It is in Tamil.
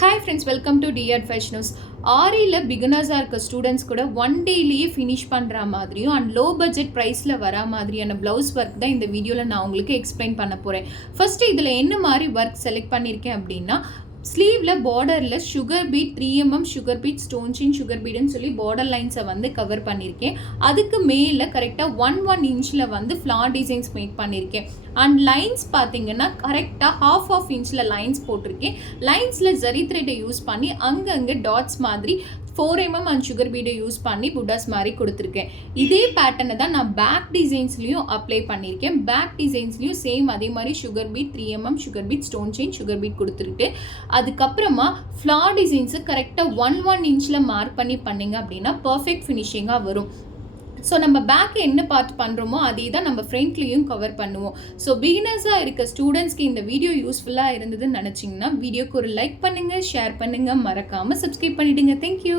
Hi friends, welcome to TR Fashionos. ஆரியில் பிகினர்ஸாக இருக்க ஸ்டூடெண்ட்ஸ் கூட ஒன் டேலேயே ஃபினிஷ் பண்ணுற மாதிரியும் அண்ட் லோ பட்ஜெட் ப்ரைஸில் வரா மாதிரியான ப்ளவுஸ் ஒர்க் தான் இந்த வீடியோவில் நான் உங்களுக்கு எக்ஸ்பிளைன் பண்ண போகிறேன். ஃபஸ்ட்டு இதில் என்ன மாதிரி ஒர்க் செலக்ட் பண்ணியிருக்கேன் அப்படின்னா, ஸ்லீவில் பார்டரில் sugar bead 3mm sugar bead ஸ்டோன்ஷின் சுகர் பீடுன்னு சொல்லி பார்டர் லைன்ஸை வந்து கவர் பண்ணியிருக்கேன். அதுக்கு மேலே கரெக்டாக 1 இன்ச்சில் வந்து ஃப்ளார் டிசைன்ஸ் மேக் பண்ணியிருக்கேன். அண்ட் லைன்ஸ் பார்த்தீங்கன்னா கரெக்டாக ½ இன்ச்சில் லைன்ஸ் போட்டிருக்கேன். லைன்ஸில் ஜரி த்ரெட்டை யூஸ் பண்ணி அங்கங்கே டாட்ஸ் மாதிரி 4mm அண்ட் சுகர் பீடை யூஸ் பண்ணி புட்டாஸ் மாதிரி கொடுத்துருக்கேன். இதே பேட்டர்னை தான் நான் பேக் டிசைன்ஸ்லையும் அப்ளை பண்ணியிருக்கேன். பேக் டிசைன்ஸ்லையும் சேம் அதே மாதிரி sugar bead 3mm sugar beat stone chain sugar beat கொடுத்துருக்கு. அதுக்கப்புறமா ஃப்ளார் டிசைன்ஸு கரெக்டாக 1 இன்ச்சில் மார்க் பண்ணி பண்ணிங்க அப்படின்னா பர்ஃபெக்ட் ஃபினிஷிங்காக வரும். ஸோ நம்ம பேக்கை என்ன பார்த்து பண்ணுறோமோ அதே தான் நம்ம ஃப்ரண்ட்லேயும் கவர் பண்ணுவோம். ஸோ பிகினர்ஸாக இருக்க ஸ்டூடெண்ட்ஸ்க்கு இந்த வீடியோ யூஸ்ஃபுல்லாக இருந்ததுன்னு நினச்சிங்கன்னா வீடியோக்கு ஒரு லைக் பண்ணுங்கள், ஷேர் பண்ணுங்கள், மறக்காமல் சப்ஸ்கிரைப் பண்ணிவிடுங்க. தேங்க்யூ.